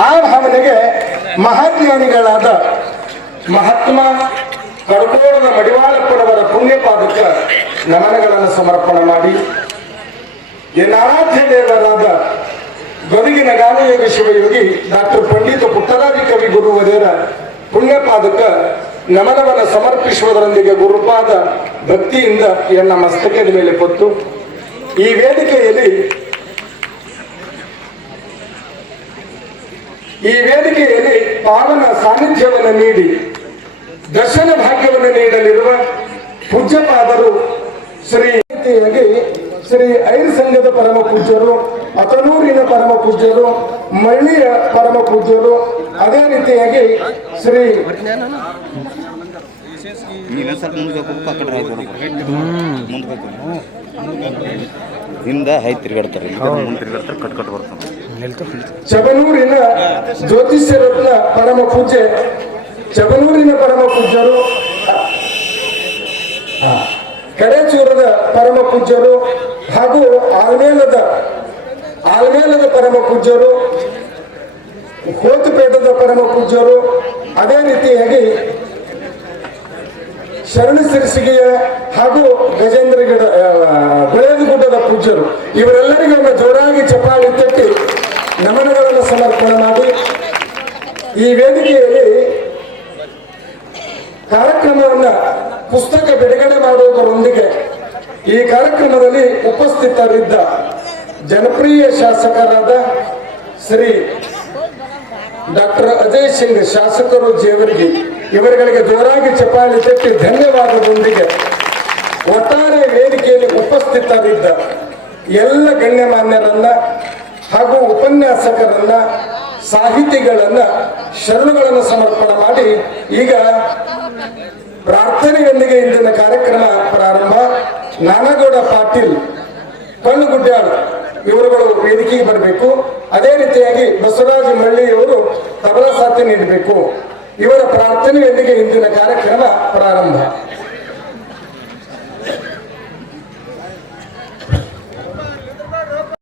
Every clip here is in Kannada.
ಆ ಭಾವನೆಗೆ ಮಹಾಜ್ಞಾನಿಗಳಾದ ಮಹಾತ್ಮ ಕಡ್ಕೋಳದ ಮಡಿವಾಳಪ್ಪನವರ ಪುಣ್ಯಪಾದಕ್ಕೆ ನಮನಗಳನ್ನು ಸಮರ್ಪಣೆ ಮಾಡಿ ಎನ್ ಆರಾಧ್ಯ ದೇವರಾದ ಗದುಗಿನ ಗಾನಯೋಗ ಶಿವಯೋಗಿ ಡಾಕ್ಟರ್ ಪಂಡಿತ ಪುಟ್ಟರಾಜಿ ಕವಿ ಗುರುವದೇರ ಪುಣ್ಯಪಾದಕ್ಕೆ ನಮನವನ್ನು ಸಮರ್ಪಿಸುವುದರೊಂದಿಗೆ ಗುರುಪಾದ ಭಕ್ತಿಯಿಂದ ಎನ್ನ ಮಸ್ತಕದ ಮೇಲೆ ಕೊತ್ತು ಈ ವೇದಿಕೆಯಲ್ಲಿ ಈ ವೇದಿಕೆಯಲ್ಲಿ ಪಾವನ ಸಾನ್ನಿಧ್ಯವನ್ನು ನೀಡಿ ದರ್ಶನ ಭಾಗ್ಯವನ್ನು ನೀಡಲಿರುವ ಪೂಜ್ಯಪಾದರು ಶ್ರೀ ರೀತಿಯಾಗಿ ಶ್ರೀ ಐರ್ ಸಂಘದ ಪರಮ ಪೂಜ್ಯರು ಅತನೂರಿನ ಪರಮ ಪೂಜ್ಯರು ಮಳ್ಳಿಯ ಪರಮ ಪೂಜ್ಯರು ಅದೇ ರೀತಿಯಾಗಿ ಶ್ರೀ ಹಿಂದ ಹೈ ತಿರುಗಾಡ್ತಾರೆ ಕಟ್ ಕಟ್ ಬರ್ತಾನೆ ಚಬನೂರಿನ ಜ್ಯೋತಿಷ್ಯರತ್ನ ಪರಮ ಪೂಜೆ ಚಬನೂರಿನ ಪರಮ ಪೂಜ್ಯರು ಕಡೆಚೂರದ ಪರಮ ಪೂಜ್ಯರು ಹಾಗೂ ಆಲ್ಮೇಲದ ಆಲ್ಮೇಲದ ಪರಮ ಪೂಜ್ಯರು, ಹೋತುಪೇಟದ ಪರಮ ಪೂಜ್ಯರು, ಅದೇ ರೀತಿಯಾಗಿ ಶರಣ ಸಿರಿಸಿಗೆಯ ಹಾಗೂ ಗಜೇಂದ್ರ ಗಿಡ ಗುಡ್ಡದ ಪೂಜ್ಯರು. ಇವರೆಲ್ಲರಿಗೂ ಒಮ್ಮೆ ಜೋರಾಗಿ ಚಪಾಳಿ ತಟ್ಟಿ ನಮನಗಳನ್ನು ಸಮರ್ಪಣೆ ಮಾಡಿ ಈ ವೇದಿಕೆಯಲ್ಲಿ ಕಾರ್ಯಕ್ರಮವನ್ನ ಪುಸ್ತಕ ಬಿಡುಗಡೆ ಮಾಡುವುದರೊಂದಿಗೆ ಈ ಕಾರ್ಯಕ್ರಮದಲ್ಲಿ ಉಪಸ್ಥಿತರಿದ್ದ ಜನಪ್ರಿಯ ಶಾಸಕರಾದ ಶ್ರೀ ಡಾಕ್ಟರ್ ಅಜಯ್ ಸಿಂಗ್ ಶಾಸಕರು ಜೇವರಿಗೆ ಇವರುಗಳಿಗೆ ಜೋರಾಗಿ ಚಪಾಲಿ ತಟ್ಟಿ ಧನ್ಯವಾದದೊಂದಿಗೆ ಒಟ್ಟಾರೆ ವೇದಿಕೆಯಲ್ಲಿ ಉಪಸ್ಥಿತರಿದ್ದ ಎಲ್ಲ ಗಣ್ಯಮಾನ್ಯರನ್ನ ಹಾಗೂ ಉಪನ್ಯಾಸಕರನ್ನ, ಸಾಹಿತಿಗಳನ್ನ ಶರಣುಗಳನ್ನು ಸಮರ್ಪಣೆ ಮಾಡಿ, ಈಗ ಪ್ರಾರ್ಥನೆಯೊಂದಿಗೆ ಇಂದಿನ ಕಾರ್ಯಕ್ರಮ ಪ್ರಾರಂಭ. ನಾನಗೌಡ ಪಾಟೀಲ್, ಕಣ್ಣುಗುಡ್ಡಾಳ್, ಇವರುಗಳು ವೇದಿಕೆಗೆ ಬರಬೇಕು. ಅದೇ ರೀತಿಯಾಗಿ ಬಸವರಾಜ ಮಳ್ಳಿಯವರು ತಬಲಾ ಸಾಥ್ಯ ನೀಡಬೇಕು. ಇವರ ಪ್ರಾರ್ಥನೆಯೊಂದಿಗೆ ಇಂದಿನ ಕಾರ್ಯಕ್ರಮ ಪ್ರಾರಂಭ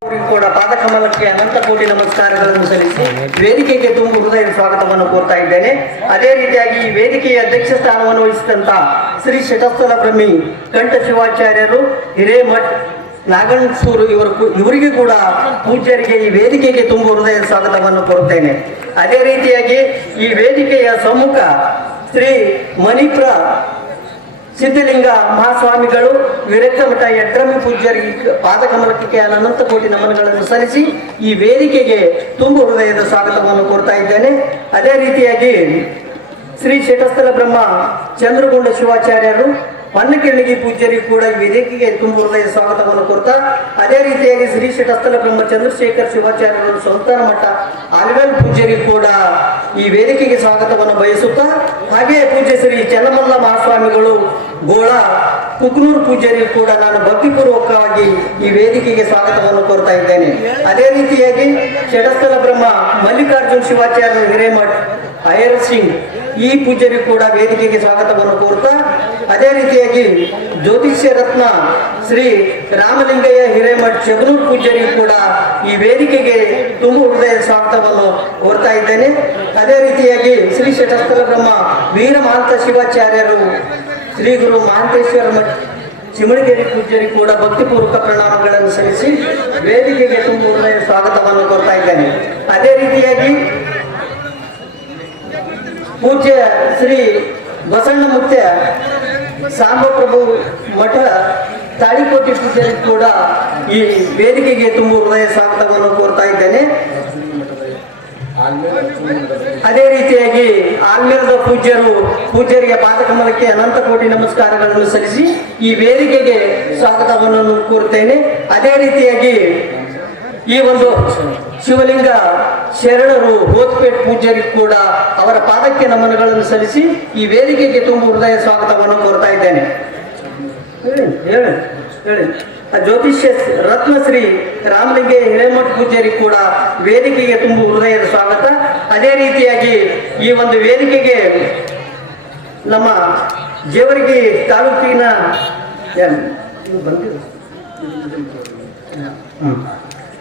ಅವರಿಗೂ ಕೂಡ ಪಾದಕಮಲಕ್ಕೆ ಅನಂತ ಕೋಟಿ ನಮಸ್ಕಾರಗಳನ್ನು ಸಲ್ಲಿಸಿ ವೇದಿಕೆಗೆ ತುಂಬು ಹೃದಯದ ಸ್ವಾಗತವನ್ನು ಕೋರ್ತಾ ಇದ್ದೇನೆ. ಅದೇ ರೀತಿಯಾಗಿ ಈ ವೇದಿಕೆಯ ಅಧ್ಯಕ್ಷ ಸ್ಥಾನವನ್ನು ವಹಿಸಿದಂತ ಶ್ರೀ ಶಟಸ್ಥಲ ಬ್ರಹ್ಮಿ ಕಂಠ ಶಿವಾಚಾರ್ಯರು, ಹಿರೇಮಠ್ ನಾಗಣಸೂರು ಇವರು ಇವರಿಗೂ ಕೂಡ ಪೂಜ್ಯರಿಗೆ ಈ ವೇದಿಕೆಗೆ ತುಂಬು ಹೃದಯದ ಸ್ವಾಗತವನ್ನು ಕೋರುತ್ತೇನೆ. ಅದೇ ರೀತಿಯಾಗಿ ಈ ವೇದಿಕೆಯ ಸಮ್ಮುಖ ಶ್ರೀ ಮಣಿಪ್ರ ಸಿದ್ಧಲಿಂಗ ಮಹಾಸ್ವಾಮಿಗಳು ವಿರಕ್ತ ಮಠ ಯಡ್ರಮಿ ಪೂಜ್ಯರಿಗೆ ಪಾದಕಮಲಕ್ಕೆ ಅನಂತ ಕೋಟಿ ನಮನಗಳನ್ನು ಸಲ್ಲಿಸಿ ಈ ವೇದಿಕೆಗೆ ತುಂಬು ಹೃದಯದ ಸ್ವಾಗತವನ್ನು ಕೋರ್ತಾ ಇದ್ದೇನೆ. ಅದೇ ರೀತಿಯಾಗಿ ಶ್ರೀ ಶೇಟಸ್ಥಲ ಬ್ರಹ್ಮ ಚಂದ್ರಗುಂಡ ಶಿವಾಚಾರ್ಯರು ಹೊನ್ನಕಿರಣಿಗೆ ಪೂಜ್ಯರಿಗೆ ಕೂಡ ಈ ವೇದಿಕೆಗೆ ತುಂಬ ಹೃದಯ ಸ್ವಾಗತವನ್ನು ಕೊಡ್ತಾ ಅದೇ ರೀತಿಯಾಗಿ ಶ್ರೀ ಶೇಟಸ್ಥಲ ಬ್ರಹ್ಮ ಚಂದ್ರಶೇಖರ್ ಶಿವಾಚಾರ್ಯರು ಸಂತಾನ ಮಠ ಆಲ್ವೆಲ್ ಪೂಜ್ಯರಿಗೆ ಕೂಡ ಈ ವೇದಿಕೆಗೆ ಸ್ವಾಗತವನ್ನು ಬಯಸುತ್ತಾ, ಹಾಗೆಯೇ ಪೂಜ್ಯ ಶ್ರೀ ಚನ್ನಮಲ್ಲ ಮಹಾಸ್ವಾಮಿಗಳು ಗೋಳ ಕುಕ್ನೂರು ಪೂಜಾರಿ ಕೂಡ ನಾನು ಭಕ್ತಿಪೂರ್ವಕವಾಗಿ ಈ ವೇದಿಕೆಗೆ ಸ್ವಾಗತವನ್ನು ಕೋರ್ತಾ ಇದ್ದೇನೆ. ಅದೇ ರೀತಿಯಾಗಿ ಷಡಸ್ಥಲ ಬ್ರಹ್ಮ ಮಲ್ಲಿಕಾರ್ಜುನ್ ಶಿವಾಚಾರ್ಯ ಹಿರೇಮಠ್, ಅಯರ್ ಸಿಂಗ್ ಈ ಪೂಜಾರಿ ಕೂಡ ವೇದಿಕೆಗೆ ಸ್ವಾಗತವನ್ನು ಕೋರ್ತಾ, ಅದೇ ರೀತಿಯಾಗಿ ಜ್ಯೋತಿಷ್ಯ ರತ್ನ ಶ್ರೀ ರಾಮಲಿಂಗಯ್ಯ ಹಿರೇಮಠ್ ಚಗನೂರ್ ಪೂಜಾರಿ ಕೂಡ ಈ ವೇದಿಕೆಗೆ ತುಂಬು ಹೃದಯ ಸ್ವಾಗತವನ್ನು ಕೋರ್ತಾ ಇದ್ದೇನೆ. ಅದೇ ರೀತಿಯಾಗಿ ಶ್ರೀ ಶಟಸ್ಥಲ ಬ್ರಹ್ಮ ವೀರಮಾಂತ ಶಿವಾಚಾರ್ಯರು ಶ್ರೀ ಗುರು ಮಹಾಂತೇಶ್ವರ ಮಠ ಚಿಮಣಗಿರಿ ಪೂಜ್ಯರಿಗೆ ಕೂಡ ಭಕ್ತಿಪೂರ್ವಕ ಪ್ರಣಾಮಗಳನ್ನು ಸಲ್ಲಿಸಿ ವೇದಿಕೆಗೆ ತುಂಬ ಸ್ವಾಗತವನ್ನು ಕೊಡ್ತಾ ಇದ್ದೇನೆ. ಅದೇ ರೀತಿಯಾಗಿ ಪೂಜ್ಯ ಶ್ರೀ ಬಸಣ್ಣ ಮುತ್ಯ ಸಾಂಬಪ್ರಭು ಮಠ ತಾಳಿಕೋಟೆ ಪೂಜ್ಯರಿಗೆ ಕೂಡ ಈ ವೇದಿಕೆಗೆ ತುಂಬ ಹೃದಯ ಸ್ವಾಗತವನ್ನು ಕೋರ್ತಾ ಇದ್ದೇನೆ. ಅದೇ ರೀತಿಯಾಗಿ ಆಲ್ಮೇಲದ ಪೂಜ್ಯರು, ಪೂಜ್ಯರಿಗೆ ಪಾದಕಮಲಕ್ಕೆ ಅನಂತ ಕೋಟಿ ನಮಸ್ಕಾರಗಳನ್ನು ಸಲ್ಲಿಸಿ ಈ ವೇದಿಕೆಗೆ ಸ್ವಾಗತವನ್ನು ಕೋರುತ್ತೇನೆ. ಅದೇ ರೀತಿಯಾಗಿ ಈ ಒಂದು ಶಿವಲಿಂಗ ಶರಣರು ಹೋತ್ಪೇಟ್ ಪೂಜ್ಯರಿಗೆ ಕೂಡ ಅವರ ಪಾದಕ್ಕೆ ನಮನಗಳನ್ನು ಸಲ್ಲಿಸಿ ಈ ವೇದಿಕೆಗೆ ತುಂಬ ಹೃದಯ ಸ್ವಾಗತವನ್ನು ಕೋರ್ತಾ ಇದ್ದೇನೆ. ಹೇಳಿ ಹೇಳಿ. ಜ್ಯೋತಿಷ್ಯ ರತ್ನಶ್ರೀ ರಾಮಲಿಂಗ ಹಿರೇಮಠ ಪೂಜಾರಿ ಕೂಡ ವೇದಿಕೆಗೆ ತುಂಬ ಹೃದಯದ ಸ್ವಾಗತ. ಅದೇ ರೀತಿಯಾಗಿ ಈ ಒಂದು ವೇದಿಕೆಗೆ ನಮ್ಮ ಜೇವರ್ಗಿ ತಾಲೂಕಿನ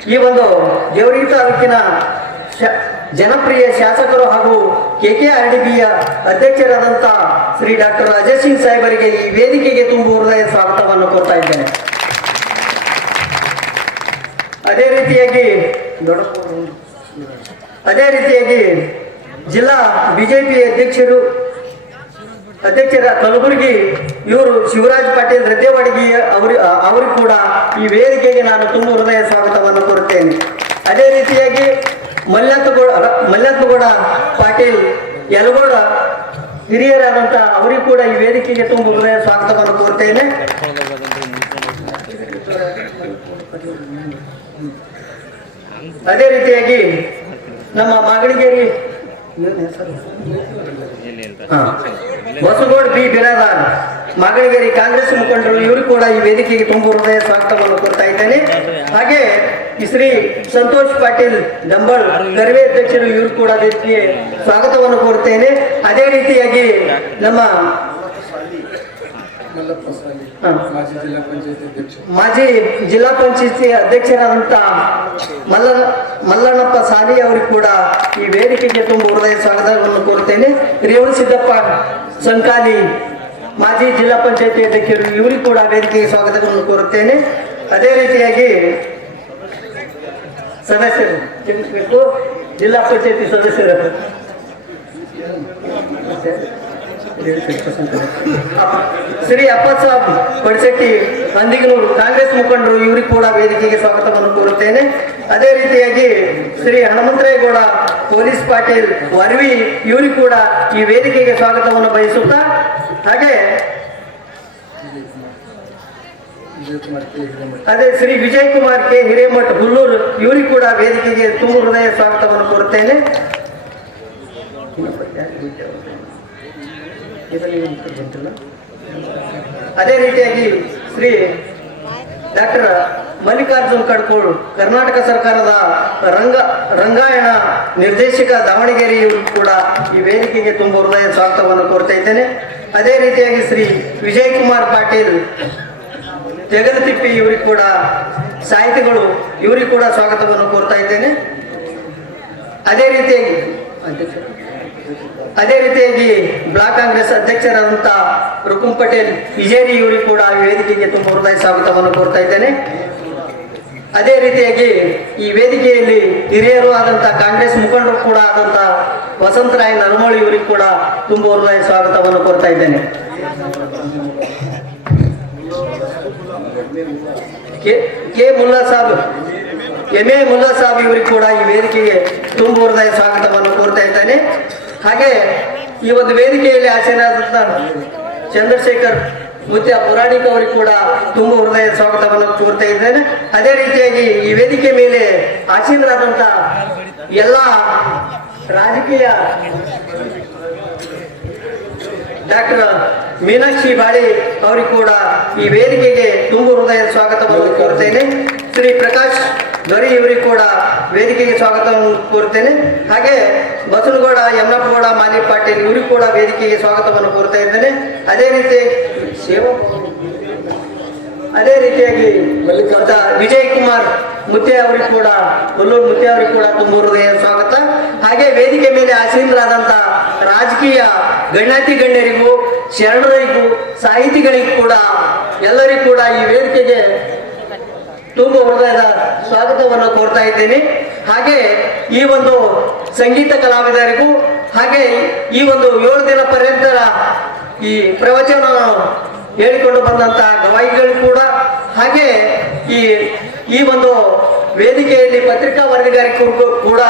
ಈ ಒಂದು ದೇವರಿಗೆ ತಾಲೂಕಿನ ಜನಪ್ರಿಯ ಶಾಸಕರು ಹಾಗೂ ಕೆ ಕೆ ಆರ್ ಡಿ ಬಿಯ ಅಧ್ಯಕ್ಷರಾದಂತಹ ಶ್ರೀ ಡಾಕ್ಟರ್ ಅಜಯ್ ಸಿಂಗ್ ಸಾಹೇಬರಿಗೆ ಈ ವೇದಿಕೆಗೆ ತುಂಬು ಹೃದಯ ಸ್ವಾಗತವನ್ನು ಕೊಡ್ತಾ ಇದ್ದೇನೆ. ಅದೇ ರೀತಿಯಾಗಿ ಅದೇ ರೀತಿಯಾಗಿ ಜಿಲ್ಲಾ ಬಿಜೆಪಿ ಅಧ್ಯಕ್ಷರು, ಅಧ್ಯಕ್ಷರ ಕಲಬುರಗಿ ಇವರು ಶಿವರಾಜ್ ಪಾಟೀಲ್ ರದ್ದೇವಾಡಿಗೆ ಅವರು ಅವರು ಕೂಡ ಈ ವೇದಿಕೆಗೆ ನಾನು ತುಂಬ ಹೃದಯ ಸ್ವಾಗತವನ್ನು ಕೋರುತ್ತೇನೆ. ಅದೇ ರೀತಿಯಾಗಿ ಮಲ್ಲಪ್ಪಗೌಡ ಮಲ್ಲಪ್ಪಗೌಡ ಪಾಟೀಲ್ ಯಲಗೋಡ ಹಿರಿಯರಾದಂಥ ಅವರಿಗೂ ಕೂಡ ಈ ವೇದಿಕೆಗೆ ತುಂಬ ಹೃದಯ ಸ್ವಾಗತವನ್ನು ಕೋರ್ತೇನೆ ಅದೇ ರೀತಿಯಾಗಿ ನಮ್ಮ ಮಾಗಡಿಗೇರಿ. ಹೊಸಗೋಡ್ ಬಿ ಬಿರಾದಾರ್ ಮಾಗಡಿಗೇರಿ ಕಾಂಗ್ರೆಸ್ ಮುಖಂಡರು, ಇವರು ಕೂಡ ಈ ವೇದಿಕೆಗೆ ತುಂಬ ಹೃದಯ ಸ್ವಾಗತವನ್ನು ಕೊಡ್ತಾ ಇದ್ದೇನೆ ಹಾಗೆ ಶ್ರೀ ಸಂತೋಷ್ ಪಾಟೀಲ್ ನಂಬರ್ ಕರ್ವೆ ಅಧ್ಯಕ್ಷರು, ಇವರು ಕೂಡ ವೇದಿಕೆಗೆ ಸ್ವಾಗತವನ್ನು ಕೋರ್ತೇನೆ ಅದೇ ರೀತಿಯಾಗಿ ನಮ್ಮ. ಮಾಜಿ ಜಿಲ್ಲಾ ಪಂಚಾಯತಿ ಅಧ್ಯಕ್ಷ ಮಾಜಿ ಜಿಲ್ಲಾ ಪಂಚಾಯತಿ ಅಧ್ಯಕ್ಷರಾದಂಥ ಮಲ್ಲ ಮಲ್ಲಣ್ಣಪ್ಪ ಸಾಲಿ ಅವರಿಗೆ ಕೂಡ ಈ ವೇದಿಕೆಗೆ ತುಂಬ ಹೃದಯ ಸ್ವಾಗತವನ್ನು ಕೋರ್ತೇನೆ ರೇವಣ ಸಿದ್ದಪ್ಪ ಸಂಕಾಲಿ ಮಾಜಿ ಜಿಲ್ಲಾ ಪಂಚಾಯತಿ ಅಧ್ಯಕ್ಷರು ಇವರಿಗೆ ಕೂಡ ವೇದಿಕೆಗೆ ಸ್ವಾಗತವನ್ನು ಕೋರುತ್ತೇನೆ. ಅದೇ ರೀತಿಯಾಗಿ ಸದಸ್ಯರು ತಿಳಿಸಬೇಕು ಜಿಲ್ಲಾ ಪಂಚಾಯತಿ ಸದಸ್ಯರು. ಶ್ರೀ ಅಪ್ಪ ಸಾಬ್ ಪಡ್ಸೆಟ್ಟಿ ಅಂದಿಗನೂರು ಕಾಂಗ್ರೆಸ್ ಮುಖಂಡರು ಇವರಿಗೆ ಕೂಡ ವೇದಿಕೆಗೆ ಸ್ವಾಗತವನ್ನು ಕೋರುತ್ತೇನೆ. ಅದೇ ರೀತಿಯಾಗಿ ಶ್ರೀ ಹನುಮಂತರೇಗೌಡ ಪೊಲೀಸ್ ಪಾಟೀಲ್ ವರ್ವಿ ಇವರಿಗೆ ಕೂಡ ಈ ವೇದಿಕೆಗೆ ಸ್ವಾಗತವನ್ನು ಬಯಸುತ್ತಾ, ಹಾಗೆ ಅದೇ ಶ್ರೀ ವಿಜಯ್ ಕುಮಾರ್ ಕೆ ಹಿರೇಮಠ್ ಹುಲ್ಲೂರು ಇವರಿಗೆ ಕೂಡ ವೇದಿಕೆಗೆ ತುಂಬ ಹೃದಯ ಸ್ವಾಗತವನ್ನು ಕೋರುತ್ತೇನೆ. ಅದೇ ರೀತಿಯಾಗಿ ಶ್ರೀ ಡಾಕ್ಟರ್ ಮಲ್ಲಿಕಾರ್ಜುನ್ ಕಡ್ಕೋಳ್ ಕರ್ನಾಟಕ ಸರ್ಕಾರದ ರಂಗ ರಂಗಾಯಣ ನಿರ್ದೇಶಕ ದಾವಣಗೆರೆ ಇವರು ಕೂಡ ಈ ವೇದಿಕೆಗೆ ತುಂಬ ಹೃದಯ ಸ್ವಾಗತವನ್ನು ಕೋರ್ತಾ ಇದ್ದೇನೆ. ಅದೇ ರೀತಿಯಾಗಿ ಶ್ರೀ ವಿಜಯ್ ಕುಮಾರ್ ಪಾಟೀಲ್ ಜಗದತಿಪ್ಪಿ ಇವರಿಗೆ ಕೂಡ ಸಾಹಿತಿಗಳು ಇವರಿಗೆ ಕೂಡ ಸ್ವಾಗತವನ್ನು ಕೋರ್ತಾ ಇದ್ದೇನೆ. ಅದೇ ರೀತಿಯಾಗಿ ಅದೇ ರೀತಿಯಾಗಿ ಬ್ಲಾಕ್ ಕಾಂಗ್ರೆಸ್ ಅಧ್ಯಕ್ಷರಾದಂಥ ರುಕುಂ ಪಟೇಲ್ ವಿಜೇರಿ ಇವರಿಗೆ ಕೂಡ ವೇದಿಕೆಗೆ ತುಂಬ ಹೃದಯ ಸ್ವಾಗತವನ್ನು ಕೋರ್ತಾ ಇದ್ದೇನೆ. ಅದೇ ರೀತಿಯಾಗಿ ಈ ವೇದಿಕೆಯಲ್ಲಿ ಹಿರಿಯರು ಆದಂಥ ಕಾಂಗ್ರೆಸ್ ಮುಖಂಡರು ಕೂಡ ಆದಂಥ ವಸಂತರಾಯ ನರಮೋಳಿ ಇವರಿಗೆ ಕೂಡ ತುಂಬ ಹೃದಯ ಸ್ವಾಗತವನ್ನು ಕೋರ್ತಾ ಇದ್ದೇನೆ. K Mulla Saab, M A Mulla Saab ಇವರಿಗೆ ಕೂಡ ಈ ವೇದಿಕೆಗೆ ತುಂಬ ಹೃದಯ ಸ್ವಾಗತವನ್ನು ಕೋರ್ತಾ ಇದ್ದೇನೆ. ಹಾಗೆ ಈ ಒಂದು ವೇದಿಕೆಯಲ್ಲಿ ಆಸೀನರಾದಂಥ ಚಂದ್ರಶೇಖರ್ ಮುತ್ಯ ಪುರಾಣಿಕ ಅವರಿಗೆ ಕೂಡ ತುಂಬ ಹೃದಯ ಸ್ವಾಗತವನ್ನು ಕೋರ್ತಾ ಇದ್ದೇನೆ. ಅದೇ ರೀತಿಯಾಗಿ ಈ ವೇದಿಕೆ ಮೇಲೆ ಆಸೀನರಾದಂಥ ಎಲ್ಲ ರಾಜಕೀಯ ಡಾಕ್ಟರ್ ಮೀನಾಕ್ಷಿ ಬಾಳಿ ಅವರಿಗೆ ಕೂಡ ಈ ವೇದಿಕೆಗೆ ತುಂಬ ಹೃದಯ ಸ್ವಾಗತವನ್ನು ಕೋರುತ್ತೇನೆ ಶ್ರೀ ಪ್ರಕಾಶ್ ದೊರೆ ಇವರಿಗೆ ಕೂಡ ವೇದಿಕೆಗೆ ಸ್ವಾಗತವನ್ನು ಕೋರ್ತೇನೆ ಹಾಗೆ ಬಸನಗೌಡ ಯಮನಪ್ಪಗೌಡ ಮಾಲಿ ಪಾಟೀಲ್ ಇವರು ಕೂಡ ವೇದಿಕೆಗೆ ಸ್ವಾಗತವನ್ನು ಕೋರ್ತಾ ಇದ್ದೇನೆ. ಅದೇ ರೀತಿ ಸೇವಾ ಅದೇ ರೀತಿಯಾಗಿ ವಿಜಯ್ ಕುಮಾರ್ ಮುತ್ತೆ ಅವರಿಗೆ ಕೂಡ ಒಲ್ಲೂರು ಮುತ್ತೆ ಅವರಿಗೆ ಕೂಡ ತುಂಬ ಹೃದಯ ಸ್ವಾಗತ. ಹಾಗೆ ವೇದಿಕೆ ಮೇಲೆ ಆಸೀನರಾದಂಥ ರಾಜಕೀಯ ಗಣ್ಯಾತಿ ಗಣ್ಯರಿಗೂ ಶರಣರಿಗೂ ಸಾಹಿತಿಗಳಿಗೂ ಕೂಡ ಎಲ್ಲರಿಗೂ ಕೂಡ ಈ ವೇದಿಕೆಗೆ ತುಂಬ ಹೃದಯದ ಸ್ವಾಗತವನ್ನು ಕೋರ್ತಾ ಇದ್ದೇನೆ. ಹಾಗೆ ಈ ಒಂದು ಸಂಗೀತ ಕಲಾವಿದರಿಗೂ ಹಾಗೆ ಈ ಒಂದು ಏಳು ದಿನ ಪರ್ಯಂತ ಈ ಪ್ರವಚನ ಹೇಳಿಕೊಂಡು ಬಂದಂತ ಗವಾಯಿಗಳು ಕೂಡ ಹಾಗೆ ಈ ಈ ಒಂದು ವೇದಿಕೆಯಲ್ಲಿ ಪತ್ರಿಕಾ ವರದಿಗಾರಿಕರಿಗೂ ಕೂಡ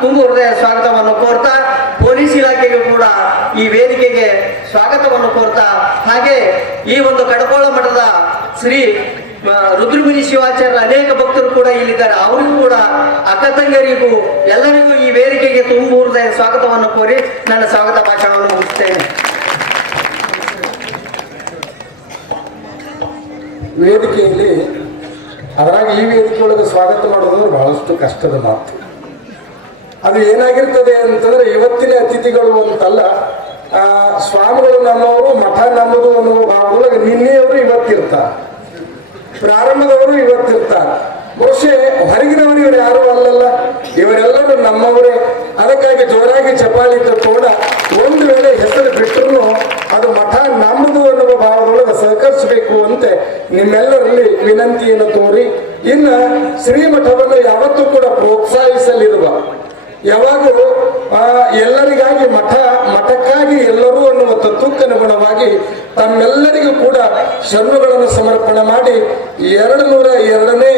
ತುಂಬು ಹೃದಯ ಸ್ವಾಗತವನ್ನು ಕೋರ್ತಾ ಪೊಲೀಸ್ ಇಲಾಖೆಗೂ ಕೂಡ ಈ ವೇದಿಕೆಗೆ ಸ್ವಾಗತವನ್ನು ಕೋರ್ತಾ ಹಾಗೆ ಈ ಒಂದು ಕಡಕೋಳ ಮಠದ ಶ್ರೀ ರುದ್ರಮುನಿ ಶಿವಾಚಾರ್ಯ ಅನೇಕ ಭಕ್ತರು ಕೂಡ ಇಲ್ಲಿದ್ದಾರೆ. ಅವರಿಗೂ ಕೂಡ ಅಕ್ಕ ಎಲ್ಲರಿಗೂ ಈ ವೇದಿಕೆಗೆ ತುಂಬೂರ್ದ ಸ್ವಾಗತವನ್ನು ಕೋರಿ ನನ್ನ ಸ್ವಾಗತ ಭಾಷಣವನ್ನು ಮುಗಿಸ್ತೇನೆ. ವೇದಿಕೆಯಲ್ಲಿ ಅದರಾಗ ಈ ವೇದಿಕೆಯೊಳಗೆ ಸ್ವಾಗತ ಮಾಡೋದು ಬಹಳಷ್ಟು ಕಷ್ಟದ ಮಾತು. ಅದು ಏನಾಗಿರ್ತದೆ ಅಂತಂದ್ರೆ ಇವತ್ತಿನ ಅತಿಥಿಗಳು ಅಂತಲ್ಲ ಸ್ವಾಮಿಗಳು ನಮ್ಮವರು, ಮಠ ನಮ್ಮದು ಅನ್ನೋ ಭಾವದೊಳಗೆ ನಿನ್ನೆಯವರು ಇವತ್ತಿರ್ತಾರೆ. ಪ್ರಾರಂಭದವರು ಇವತ್ತಿರ್ತಾರೆ. ಬಹುಶಃ ಹೊರಗಿನವರು ಇವರು ಯಾರು ಅಲ್ಲಲ್ಲ, ಇವರೆಲ್ಲರೂ ನಮ್ಮವರೇ. ಅದಕ್ಕಾಗಿ ಜೋರಾಗಿ ಚಪಾಲಿ ಕೂಡ ಒಂದು ವೇಳೆ ಹೆಸರು ಬಿಟ್ಟರು ಅದು ಮಠ ನಮ್ಮದು ಅನ್ನುವ ಭಾವದೊಳಗೆ ಸಹಕರಿಸಬೇಕು ಅಂತ ನಿಮ್ಮೆಲ್ಲರಲ್ಲಿ ವಿನಂತಿಯನ್ನು ತೋರಿ, ಇನ್ನು ಶ್ರೀಮಠವನ್ನು ಯಾವತ್ತೂ ಕೂಡ ಪ್ರೋತ್ಸಾಹಿಸಲಿರುವ, ಯಾವಾಗಲೂ ಎಲ್ಲರಿಗಾಗಿ ಮಠ, ಮಠಕ್ಕಾಗಿ ಎಲ್ಲರೂ ಅನ್ನುವ ತತ್ವಕ್ಕನುಗುಣವಾಗಿ ತಮ್ಮೆಲ್ಲರಿಗೂ ಕೂಡ ಶರಣುಗಳನ್ನು ಸಮರ್ಪಣೆ ಮಾಡಿ ಎರಡು ನೂರ ಎರಡನೇ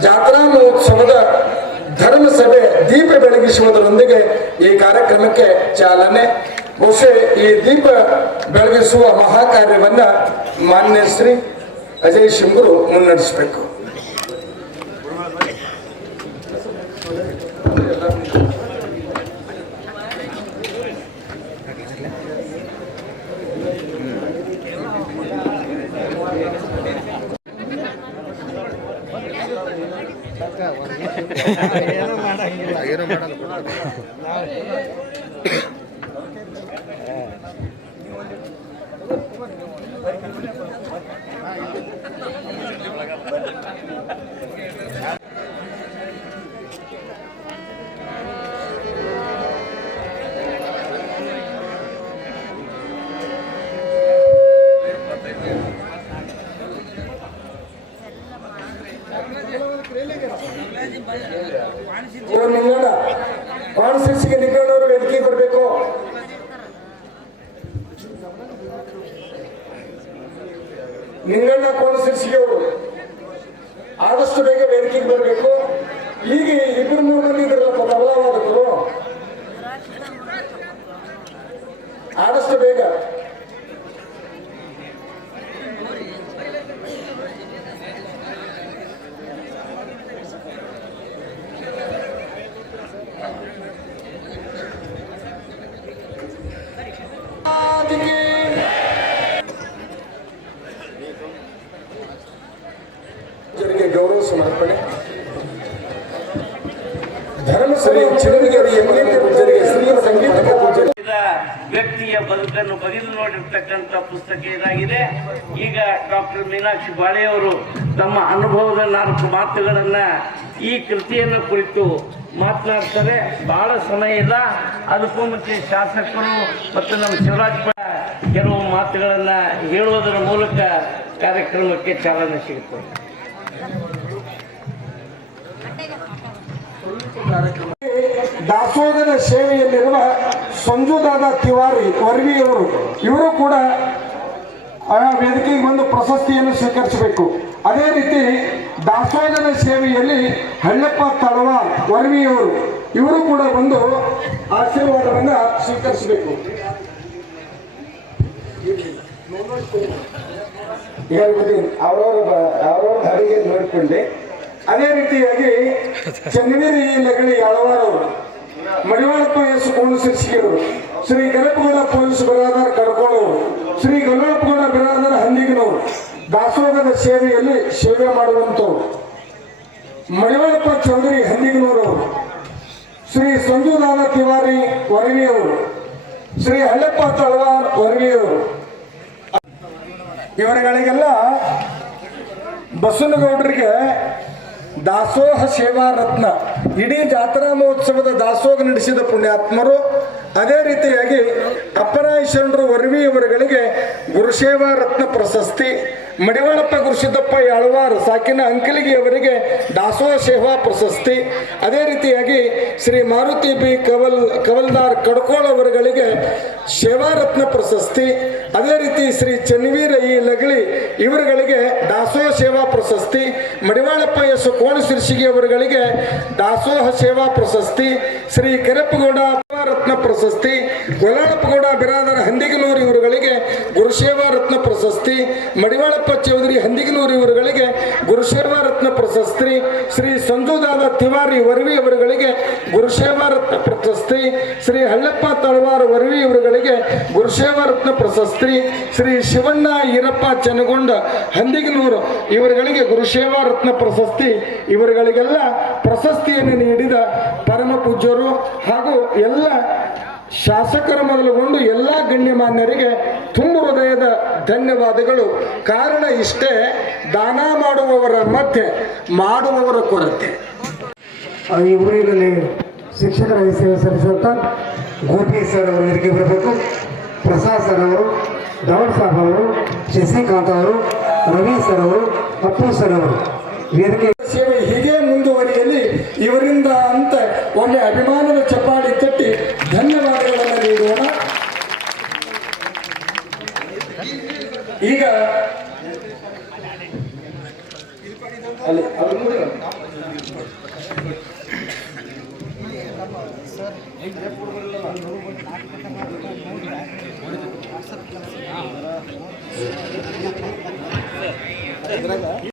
ಜಾತ್ರಾ ಮಹೋತ್ಸವದ ಧರ್ಮಸಭೆ ದೀಪ ಬೆಳಗಿಸುವುದರೊಂದಿಗೆ ಈ ಕಾರ್ಯಕ್ರಮಕ್ಕೆ ಚಾಲನೆ. ಬಹುಶಃ ಈ ದೀಪ ಬೆಳಗಿಸುವ ಮಹಾ ಕಾರ್ಯವನ್ನ ಮಾನ್ಯ ಶ್ರೀ ಅಜಯ್ ಶಿಂಗರು ಮುನ್ನಡೆಸಬೇಕು. ವ್ಯಕ್ತಿಯ ಬದುಕನ್ನು ಬಗೆದು ನೋಡಿರ್ತಕ್ಕಂಥ ಪುಸ್ತಕ ಇದಾಗಿದೆ. ಈಗ ಡಾಕ್ಟರ್ ಮೀನಾಕ್ಷಿ ಬಾಳೆಯವರು ತಮ್ಮ ಅನುಭವದ ನಾಲ್ಕು ಮಾತುಗಳನ್ನ ಈ ಕೃತಿಯನ್ನು ಕುರಿತು ಮಾತನಾಡ್ತಾರೆ. ಬಹಳ ಸಮಯ ಇಲ್ಲ. ಅದಕ್ಕೂ ಮುಂಚೆ ಶಾಸಕರು ಮತ್ತು ನಮ್ಮ ಶಿವರಾಜ್ ಕೆಲವು ಮಾತುಗಳನ್ನ ಹೇಳುವುದರ ಮೂಲಕ ಕಾರ್ಯಕ್ರಮಕ್ಕೆ ಚಾಲನೆ ಸಿಗುತ್ತದೆ. ದಾಸೋಹದ ಸೇವೆಯಲ್ಲಿರುವ ಸಂಜುದಾದ ತಿವಾರಿ, ವರ್ವಿಯವರು, ಇವರು ಕೂಡ ಆ ವೇದಿಕೆಗೆ ಬಂದು ಪ್ರಶಸ್ತಿಯನ್ನು ಸ್ವೀಕರಿಸಬೇಕು. ಅದೇ ರೀತಿ ದಾಸೋಹದ ಸೇವೆಯಲ್ಲಿ ಹಳ್ಳಪ್ಪ ತಳವಾ ವರ್ಮಿಯವರು ಇವರು ಕೂಡ ಬಂದು ಆಶೀರ್ವಾದವನ್ನು ಸ್ವೀಕರಿಸಬೇಕು. ಅವರವರು ಅವ್ರವ್ರ ಅವ್ರವ್ರ ನೋಡಿಕೊಂಡೆ. ಅದೇ ರೀತಿಯಾಗಿ ಚನ್ನಗಿರಿ ಲಗಳಿ ಯಾಳವಾರವರು ಮಡಿವಾಳಪ್ಪ ಎಸ್ ಶಿರ್ಸಿಗೆಯವರು ಶ್ರೀ ಗಣಪಗೌಡ ಪೊಲೀಸ್ ಬಿರಾದರ್ ಕಡ್ಕೊಳ್ಳೋರು ಶ್ರೀ ಗಣಪಗೌಡ ಬಿರಾದರ್ ಹಂದಿಗಿನವರು. ದಾಸೋಹದ ಸೇವೆಯಲ್ಲಿ ಸೇವೆ ಮಾಡುವಂಥವ್ರು ಮಡಿವಾಳಪ್ಪ ಚೌಧರಿ ಹಂದಿಗನವರು. ಶ್ರೀ ಸಂಜುದಾನ ತಿವಾರಿ ವರವಿಯವರು ಶ್ರೀ ಹಳ್ಳಪ್ಪ ತಳವಾರ್ ವರವಿಯವರು ಇವರುಗಳಿಗೆಲ್ಲ ಬಸವನಗೌಡರಿಗೆ ದಾಸೋಹ ಸೇವಾ ರತ್ನ. ಇಡೀ ಜಾತ್ರಾ ಮಹೋತ್ಸವದ ದಾಸೋಹ ನಡೆಸಿದ ಪುಣ್ಯಾತ್ಮರು, ಅದೇ ರೀತಿಯಾಗಿ ಅಪ್ಪರಾಯ ಶರಣರು ವರ್ವಿ ಇವರುಗಳಿಗೆ ಗುರುಸೇವಾ ರತ್ನ ಪ್ರಶಸ್ತಿ, ಮಡಿವಾಳಪ್ಪ ಗುರುಸಿದ್ದಪ್ಪ ಯಾಳುವಾರ್ ಸಾಕಿನ ಅಂಕಲಿಗೆ ಅವರಿಗೆ ದಾಸೋಹ ಸೇವಾ ಪ್ರಶಸ್ತಿ, ಅದೇ ರೀತಿಯಾಗಿ ಶ್ರೀ ಮಾರುತಿ ಬಿ ಕವಲ್, ಕವಲ್ದಾರ್ ಕಡ್ಕೋಳ್ ಅವರುಗಳಿಗೆ ಸೇವಾ ರತ್ನ ಪ್ರಶಸ್ತಿ ಅದೇ ರೀತಿ ಶ್ರೀ ಚನ್ವೀರ ಲಗಳಿ ಇವರುಗಳಿಗೆ ದಾಸೋಹ ಸೇವಾ ಪ್ರಶಸ್ತಿ, ಮಡಿವಾಳಪ್ಪ ಎಸ್ ಕೋಣ ಶಿರ್ಷಿಗೆ ಅವರುಗಳಿಗೆ ದಾಸೋಹ ಸೇವಾ ಪ್ರಶಸ್ತಿ, ಶ್ರೀ ಕೆರಪ್ಪಗೌಡ ರತ್ನ ಪ್ರಶಸ್ತಿ, ಗೊಲಾಳಪ್ಪಗೌಡ ಬಿರಾದರ ಹಂದಿಗನೂರು ಇವರುಗಳಿಗೆ ಗುರುಸೇವಾ ರತ್ನ ಪ್ರಶಸ್ತಿ, ಮಡಿವಾಳಪ್ಪ ಚೌಧರಿ ಹಂದಿಗನೂರು ಇವರುಗಳಿಗೆ ಗುರುಸೇವಾ ಪ್ರಶಸ್ತಿ ಶ್ರೀ ಸಂಜುದಾದ ತಿವಾರಿ ವರ್ವಿ ಅವರುಗಳಿಗೆ ಗುರುಸೇವಾ ರತ್ನ ಪ್ರಶಸ್ತಿ, ಶ್ರೀ ಹಳ್ಳಪ್ಪ ತಳವಾರ ವರ್ವಿ ಇವರುಗಳಿಗೆ ಗುರುಸೇವಾ ರತ್ನ ಪ್ರಶಸ್ತಿ, ಶ್ರೀ ಶಿವಣ್ಣ ಈರಪ್ಪ ಚನಗೊಂಡ ಹಂದಿಗನೂರು ಇವರುಗಳಿಗೆ ಗುರುಸೇವಾ ರತ್ನ ಪ್ರಶಸ್ತಿ, ಇವರುಗಳಿಗೆಲ್ಲ ಪ್ರಶಸ್ತಿಯನ್ನು ನೀಡಿದ ಪರಮ ಪೂಜ್ಯರು ಹಾಗೂ ಎಲ್ಲ ಶಾಸಕರ ಮೊದಲುಗೊಂಡು ಎಲ್ಲ ಗಣ್ಯಮಾನ್ಯರಿಗೆ ತುಂಬ ಹೃದಯದ ಧನ್ಯವಾದಗಳು. ಕಾರಣ ಇಷ್ಟೇ ದಾನ ಮಾಡುವವರ ಮಧ್ಯೆ ಮಾಡುವವರ ಕೊರತೆ. ಈ ಊರಿನಲ್ಲಿ ಶಿಕ್ಷಕರಾಗಿ ಸೇವೆ ಸಲ್ಲಿಸುವಂಥ ಗೋಪಿ ಸರ್ ಅವರು ಇದಕ್ಕೆ ಬರಬೇಕು. ಪ್ರಸಾದ್ ಸರ್ ಅವರು ದಾವಡ್ ಸಾಬ್ ಅವರು ಶಶಿಕಾಂತ್ ಅವರು ರವಿ ಸರ್ ಅವರು ಅಪ್ಪು ಸರ್ ಅವರು ವೇದಿಕೆ ಸೇವೆ ಹೀಗೆ ಮುಂದುವರಿಯಲಿ. ಇವರಿಂದ